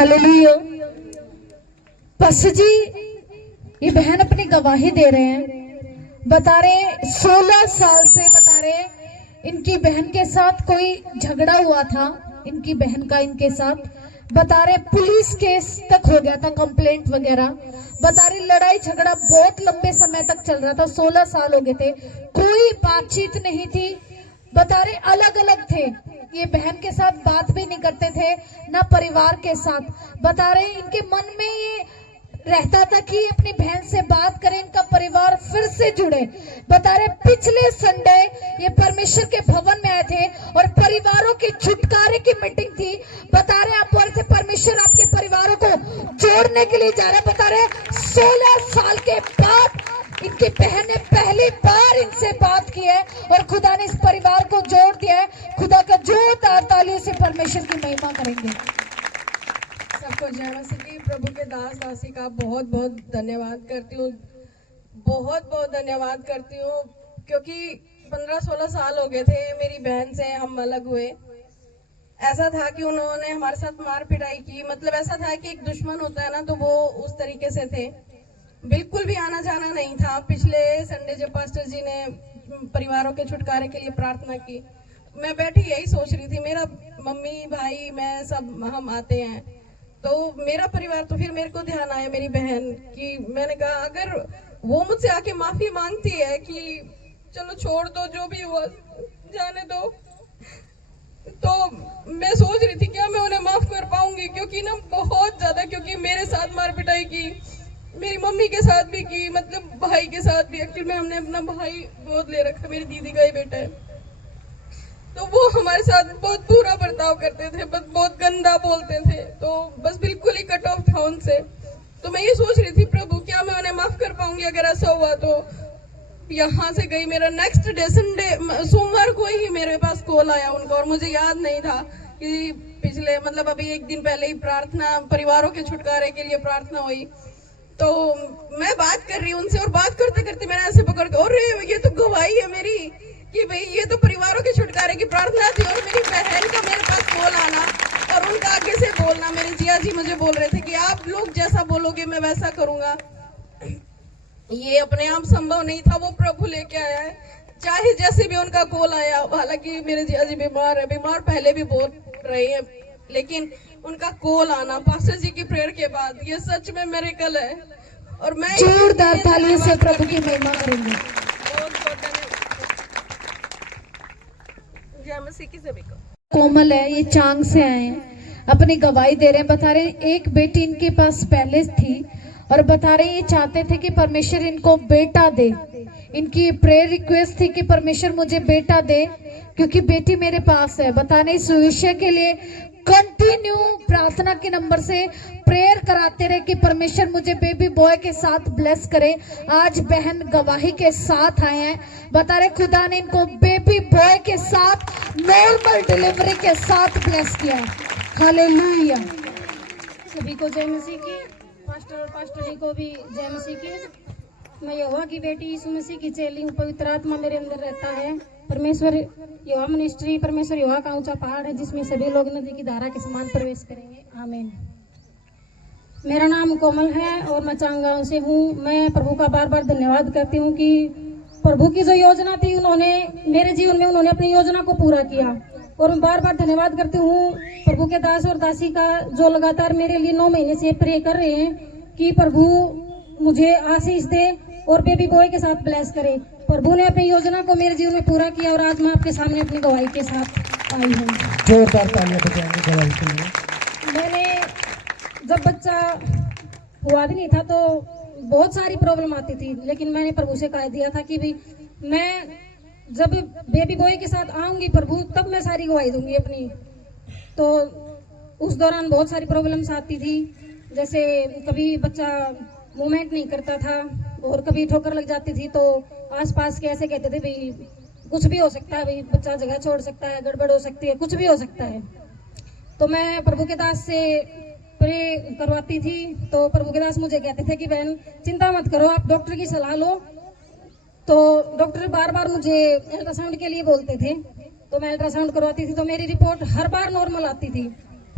Hallelujah. Pastor जी, ये बहन अपनी गवाही दे रहे हैं, बता रहे 16 साल से बता रहे इनकी बहन के साथ कोई झगड़ा हुआ था, इनकी बहन का इनके साथ बता रहे पुलिस केस तक हो गया था, कंप्लेंट वगैरह बता रहे, लड़ाई झगड़ा बहुत लंबे समय तक चल रहा था, 16 साल हो गए थे, कोई बातचीत नहीं थी, बता रहे अलग अलग थे, ये बहन के साथ बात भी नहीं करते थे ना परिवार के साथ, बता रहे इनके मन में ये रहता था कि अपनी बहन से बात करें, इनका परिवार फिर से जुड़े। बता रहे पिछले संडे ये परमेश्वर के भवन में आए थे और परिवारों के छुटकारे की मीटिंग थी। बता रहे आप बोल से परमेश्वर आपके परिवारों को जोड़ने के लिए जा रहे। बता रहे 16 साल के बाद इनकी बहन ने पहली बार इनसे बात की है और खुदा ने इस परिवार को जोड़ दिया है। खुदा का जोरदार तालियों से परमेश्वर की महिमा करेंगे। सबको जय मसीह की। प्रभु के दास दासी का बहुत बहुत धन्यवाद करती हूँ, बहुत बहुत धन्यवाद करती हूँ, क्योंकि 15-16 साल हो गए थे मेरी बहन से हम अलग हुए। ऐसा था कि उन्होंने हमारे साथ मार पिटाई की, मतलब ऐसा था कि एक दुश्मन होता है ना, तो वो उस तरीके से थे, बिल्कुल भी आना जाना नहीं था। पिछले संडे जब पास्टर जी ने परिवारों के छुटकारे के लिए प्रार्थना की, मैं बैठी यही सोच रही थी, मेरा मम्मी भाई मैं सब हम आते हैं, तो मेरा परिवार, तो फिर मेरे को ध्यान आया मेरी बहन की। मैंने कहा अगर वो मुझसे आके माफी मांगती है कि चलो छोड़ दो, जो भी हुआ जाने दो, तो मैं सोच रही थी क्या मैं उन्हें माफ कर पाऊंगी, क्योंकि ना बहुत ज्यादा, क्योंकि मेरे साथ मार पिटाई की, मेरी मम्मी के साथ भी की, मतलब भाई के साथ भी। एक्चुअली में हमने अपना भाई गोद ले रखा, मेरी दीदी का ही बेटा है, तो वो हमारे साथ बहुत बुरा बर्ताव करते थे, बहुत गंदा बोलते थे, तो बस बिल्कुल ही कट ऑफ था उनसे। तो मैं ये सोच रही थी प्रभु क्या मैं उन्हें माफ कर पाऊंगी अगर ऐसा हुआ। तो यहाँ से गई, मेरा नेक्स्ट डे संडे सोमवार को ही मेरे पास कॉल आया उनका, और मुझे याद नहीं था कि पिछले मतलब अभी एक दिन पहले ही प्रार्थना परिवारों के छुटकारे के लिए प्रार्थना हुई। तो मैं बात कर रही हूँ उनसे, और बात करते करते मैंने ऐसे पकड़ के, और ये तो गवाही है मेरी कि भाई ये तो परिवारों के छुटकारे की प्रार्थना थी, और मेरी बहन का मेरे पास कॉल आना और उनका आगे से बोलना। मेरे जिया जी मुझे बोल रहे थे कि आप लोग जैसा बोलोगे मैं वैसा करूंगा। ये अपने आप संभव नहीं था, वो प्रभु लेके आया है। चाहे जैसे भी उनका कॉल आया, हालांकि मेरे जिया जी बीमार है, बीमार पहले भी बहुत रहे हैं, लेकिन उनका कॉल आना पास्टर जी की प्रेयर के बाद, ये सच में मिरेकल है। और मैं जोरदार तालियों से प्रभु की महिमा करेंगे। कोमल है, ये चांग से आए हैं, अपनी गवाही दे रहे हैं, बता रहे हैं एक बेटी इनके पास पहले थी और बता रहे हैं ये चाहते थे कि परमेश्वर इनको बेटा दे। इनकी प्रेयर रिक्वेस्ट थी कि परमेश्वर मुझे बेटा दे क्योंकि बेटी मेरे पास है। बताने इस विषय के लिए कंटिन्यू प्रार्थना के नंबर से प्रेयर कराते रहे कि परमेश्वर मुझे बेबी बॉय के साथ ब्लेस करे। आज बहन गवाही के साथ आए हैं, बता रहे खुदा ने इनको बेबी बॉय के साथ नॉर्मल डिलीवरी के साथ ब्लेस किया। हालेलुया। सभी को जय मसीह की। पास्टर और पास्टरी को भी जय मसीह की। मैं यहोवा की बेटी यीशु मसीह की चेली हूँ। पवित्र आत्मा मेरे अंदर रहता है। परमेश्वर यहोवा मिनिस्ट्री, परमेश्वर यहोवा का ऊंचा पहाड़ है जिसमें सभी लोग नदी की धारा के समान प्रवेश करेंगे। आमीन। मेरा नाम कोमल है और मैं चांगांव से हूँ। मैं प्रभु का बार बार धन्यवाद करती हूँ कि प्रभु की जो योजना थी उन्होंने मेरे जीवन में उन्होंने अपनी योजना को पूरा किया। और मैं बार बार धन्यवाद करती हूँ प्रभु के दास और दासी का जो लगातार मेरे लिए 9 महीने से प्रे कर रहे हैं कि प्रभु मुझे आशीष दे और बेबी बॉय के साथ ब्लेस करे। प्रभु ने अपनी योजना को मेरे जीवन में पूरा किया और आज मैं आपके सामने अपनी गवाही के साथ आई हूँ। जोरदार तालियां बजाएंगे गवाही के लिए। मैंने जब बच्चा हुआ भी नहीं था तो बहुत सारी प्रॉब्लम आती थी, लेकिन मैंने प्रभु से कह दिया था कि भाई मैं जब बेबी बॉय के साथ आऊंगी प्रभु तब मैं सारी गवाही दूंगी अपनी। तो उस दौरान बहुत सारी प्रॉब्लम्स आती थी, जैसे कभी बच्चा मूवमेंट नहीं करता था और कभी ठोकर लग जाती थी, तो आसपास के ऐसे कहते थे भाई कुछ भी हो सकता है, भाई बच्चा जगह छोड़ सकता है, गड़बड़ हो सकती है, कुछ भी हो सकता है। तो मैं प्रभु के दास से प्रे करवाती थी, तो प्रभु के दास मुझे कहते थे कि बहन चिंता मत करो, आप डॉक्टर की सलाह लो। तो डॉक्टर बार बार मुझे अल्ट्रासाउंड के लिए बोलते थे, तो मैं अल्ट्रासाउंड करवाती थी तो मेरी रिपोर्ट हर बार नॉर्मल आती थी,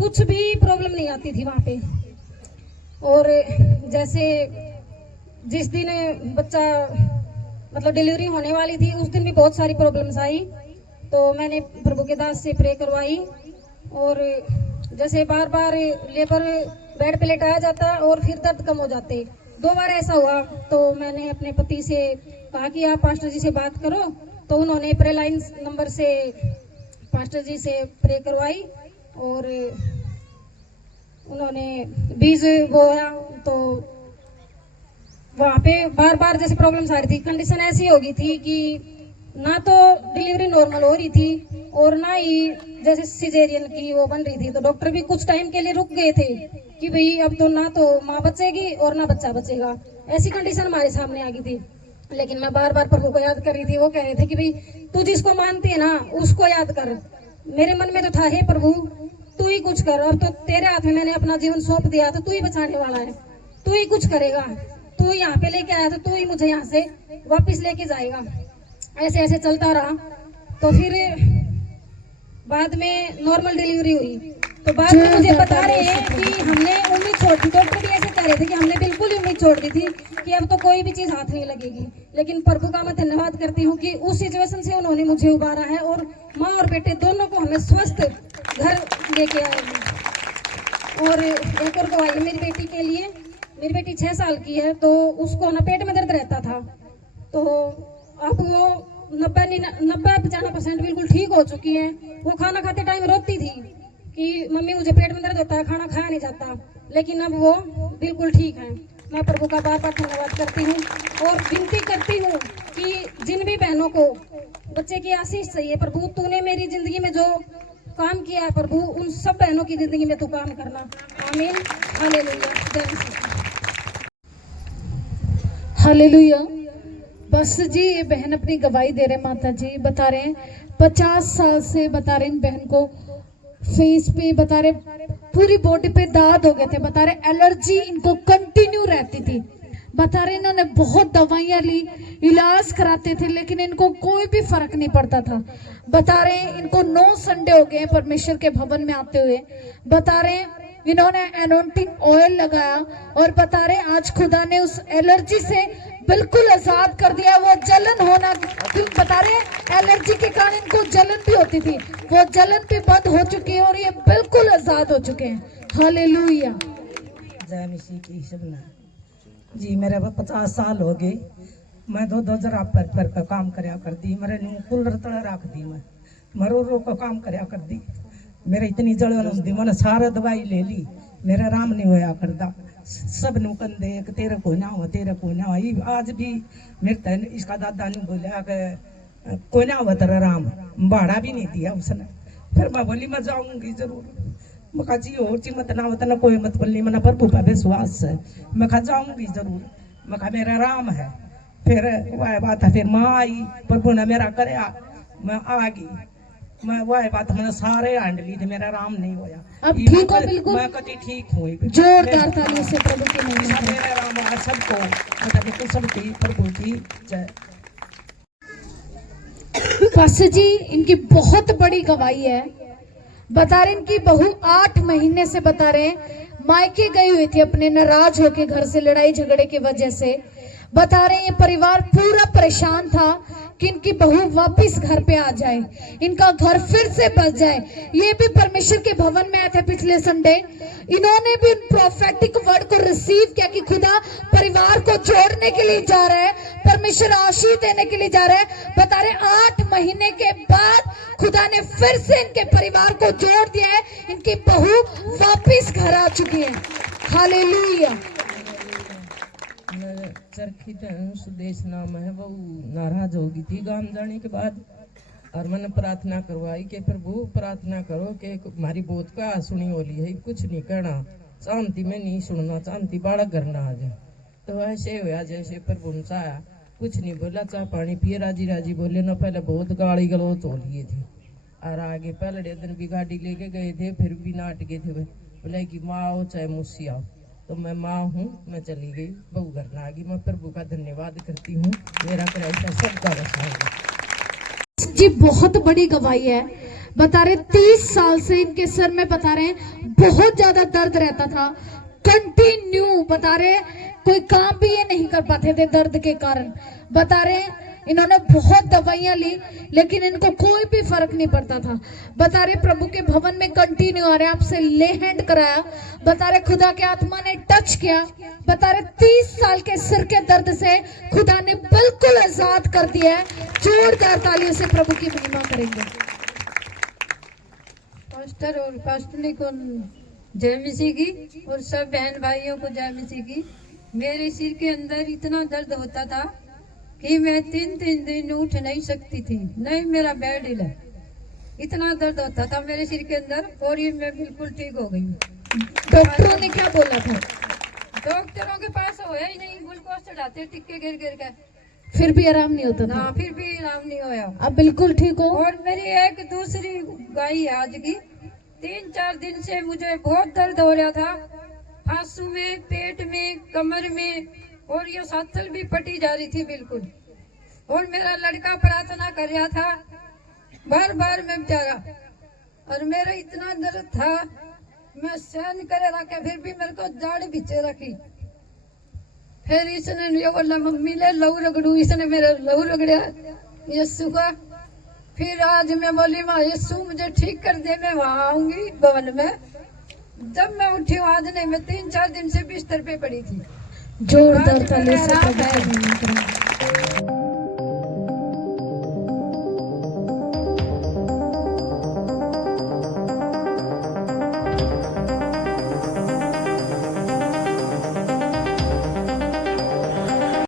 कुछ भी प्रॉब्लम नहीं आती थी वहाँ पे। और जैसे जिस दिन बच्चा मतलब डिलीवरी होने वाली थी उस दिन भी बहुत सारी प्रॉब्लम्स आई, तो मैंने प्रभु के दास से प्रे करवाई। और जैसे बार बार लेबर बेड पे लेटाया जाता और फिर दर्द कम हो जाते, 2 बार ऐसा हुआ। तो मैंने अपने पति से कहा कि आप पास्टर जी से बात करो, तो उन्होंने प्रे लाइन नंबर से पास्टर जी से प्रे करवाई और उन्होंने बीज बोया। तो वहाँ पे बार बार जैसे प्रॉब्लम्स आ रही थी, कंडीशन ऐसी हो गई थी कि ना तो डिलीवरी नॉर्मल हो रही थी और ना ही जैसे सिजेरियन की वो बन रही थी। तो डॉक्टर भी कुछ टाइम के लिए रुक गए थे कि भाई अब तो ना तो माँ बचेगी और ना बच्चा बचेगा, ऐसी कंडीशन हमारे सामने आ गई थी। लेकिन मैं बार बार प्रभु को याद कर रही थी। वो कह रहे थे कि भाई तू जिसको मानती है ना उसको याद कर। मेरे मन में तो था, हे प्रभु तू ही कुछ कर, अब तो तेरे हाथ में मैंने अपना जीवन सौंप दिया, तो तू ही बचाने वाला है, तू ही कुछ करेगा, तू यहाँ पे लेके आया तो तू ही मुझे यहाँ से वापस लेके जाएगा। ऐसे ऐसे चलता रहा। तो फिर बाद में नॉर्मल डिलीवरी हुई। तो बाद में मुझे बता रहे हैं कि हमने उम्मीद छोड़ दी, डॉक्टर भी ऐसे कह रहे थे कि हमने बिल्कुल ही उम्मीद छोड़ दी थी कि अब तो कोई भी चीज हाथ नहीं लगेगी। लेकिन प्रभु का मैं धन्यवाद करती हूँ कि उस सिचुएशन से उन्होंने मुझे उबारा है और माँ और बेटे दोनों को हमें स्वस्थ घर लेके आए हैं। और एक और गवाही मेरी बेटी के लिए, मेरी बेटी 6 साल की है, तो उसको ना पेट में दर्द रहता था। तो अब वो 90-95% बिल्कुल ठीक हो चुकी है। वो खाना खाते टाइम रोती थी कि मम्मी मुझे पेट में दर्द होता है, खाना खाया नहीं जाता, लेकिन अब वो बिल्कुल ठीक है। मैं प्रभु का बार बार धन्यवाद करती हूँ और विनती करती हूँ कि जिन भी बहनों को बच्चे की आशीष चाहिए, प्रभु तूने मेरी जिंदगी में जो काम किया है प्रभु, उन सब बहनों की जिंदगी में तू काम करना। आमीन, हालेलुया, जय मसीह। हालेलुया। बस जी ये बहन अपनी गवाही दे रहे, माता जी बता रहे हैं 50 साल से बता रहे इन बहन को फेस पे बता रहे पूरी बॉडी पे दाद हो गए थे, बता रहे एलर्जी इनको कंटिन्यू रहती थी, बता रहे इन्होंने बहुत दवाइयां ली, इलाज कराते थे, लेकिन इनको कोई भी फर्क नहीं पड़ता था। बता रहे इनको 9 संडे हो गए परमेश्वर के भवन में आते हुए। बता रहे इन्होंने एनोंटिंग ऑयल लगाया और बता रहे आज खुदा ने उस एलर्जी से बिल्कुल आजाद कर दिया। वो जलन होना, बता रहे एलर्जी के कारण इनको जलन भी होती थी, वो जलन भी बंद हो चुकी है और ये बिल्कुल आजाद हो चुके हैं। हालेलुया, जय मसीह की सबना जी। मेरे 50 साल हो गए, मैं 2 जरा पर काम करया कर दी, मेरे न्यू कूलर तले रख दी, मैं रो को काम करया कर दी। मेरे इतनी जलन होती, मैंने सारा दवाई ले ली, मेरा आराम नहीं होया करता। सब नु कंदे तेरे को ना हो, तेरे को ना हो। आज भी मेरे तन इसका दादा ने बोला कि कोई ना हो तेरा आराम, भाड़ा भी नहीं दिया उसने। फिर मैं बोली मैं जाऊंगी जरूर। मैं कहा जी और मत ना होता ना कोई मत बोलनी, मैंने प्रभु का विश्वास है, मैं कहा जाऊंगी जरूर, मैं कहा मेरा आराम है। फिर वह बात है, फिर माँ आई, प्रभु ने मेरा करया, मैं आ गई। मैं वह बात मैंने सारे हैंडली थे, मेरा आराम नहीं होया। अब ठीक हो बिल्कुल, मैं कति ठीक हुई, जोरदार तालियों से प्रभु की महिमा करें। मेरा आराम है सबको, मतलब बिल्कुल सबकी प्रभु की जय। बस जी इनकी बहुत बड़ी गवाही है। बता रहे इनकी बहू 8 महीने से बता रहे मायके गई हुई थी अपने, नाराज होके घर से लड़ाई झगड़े की वजह से। बता रहे ये परिवार पूरा परेशान था कि इनकी बहू वापस घर पे आ जाए, इनका घर फिर से बस जाए। ये भी परमेश्वर के भवन में आए थे पिछले संडे, इन्होंने भी प्रोफेटिक वर्ड को रिसीव किया कि खुदा परिवार को जोड़ने के लिए जा रहा है, परमेश्वर आशीष देने के लिए जा रहा है। बता रहे 8 महीने के बाद खुदा ने फिर से इनके परिवार को जोड़ दिया है, इनकी बहू वापिस घर आ चुकी है। हालेलुया। चरखी सुदेश नाम है, वो नाराज हो गई थी गांव जाने के बाद, और मैंने प्रार्थना करवाई कि प्रभु प्रार्थना करो कि हमारी बहुत का सुनी होली है, कुछ नहीं करना, शांति में नहीं सुनना, शांति बाड़ा करना आ जाए। तो ऐसे हुआ जैसे प्रभु ने चाहा, कुछ नहीं बोला, चाह पानी पिए, राजी राजी बोले ना। पहले बहुत गाली गलौज हो लिए थे, और आगे पहले दिन भी गाड़ी लेके गए थे, फिर भी नाट गए थे, बोले कि माँ आओ चाहे मुझसे आओ। तो मैं माँ हूँ, मैं चली गई, बहू घर आ गई। मैं प्रभु का धन्यवाद करती हूँ, मेरा ऐसा सबका रखा है जी बहुत बड़ी गवाही है। बता रहे 30 साल से इनके सर में बता रहे हैं बहुत ज्यादा दर्द रहता था, कंटिन्यू बता रहे कोई काम भी ये नहीं कर पाते थे दर्द के कारण। बता रहे इन्होंने बहुत दवाइयां ली लेकिन इनको कोई भी फर्क नहीं पड़ता था। बता रहे प्रभु के भवन में कंटिन्यू आ रहे, आपसे ले हैंड कराया, बता रहे खुदा के आत्मा ने टच किया। बता रहे 30 साल के सिर के दर्द से खुदा ने बिल्कुल आजाद कर दिया है। जोरदार तालियों से प्रभु की महिमा करेंगे। पास्टर और पास्टरनी को जय मसीह की और सब बहन भाइयों को जय मसीह की। मेरे सिर के अंदर इतना दर्द होता था कि मैं 3-3 दिन उठ नहीं सकती थी, नहीं मेरा बेड हिला, इतना दर्द होता था मेरे सिर के अंदर। और ये मैं बिल्कुल ठीक हो गई। डॉक्टरों ने क्या बोला था? डॉक्टरों के पास होया ही नहीं, ग्लूकोज चढ़ाते टिक्के गिर गिर के, फिर भी आराम नहीं होता था? ना फिर भी आराम नहीं होया। अब बिल्कुल ठीक हो? और मेरी एक दूसरी गाय है आज की, 3-4 दिन से मुझे बहुत दर्द हो रहा था, आंसू में, पेट में, कमर में, और ये साथल भी फटी जा रही थी बिल्कुल। और मेरा लड़का प्रार्थना कर रहा था बार बार में बेचारा, और मेरा इतना दर्द था मैं सहन करे रखा, फिर भी मेरे को जाड़ बिचे रखी। फिर इसने ये बोला मम्मी ले लहू रगड़ू, इसने मेरे लहू रगड़ा यस्सु का। फिर आज मैं बोली माँ यस्सु मुझे ठीक कर दे, मैं वहां आऊंगी भवन में। जब मैं उठी हूँ आज नहीं, मैं 3-4 दिन से बिस्तर पे पड़ी थी। जोरदार तालियों से प्रभु की महिमा करेंगे।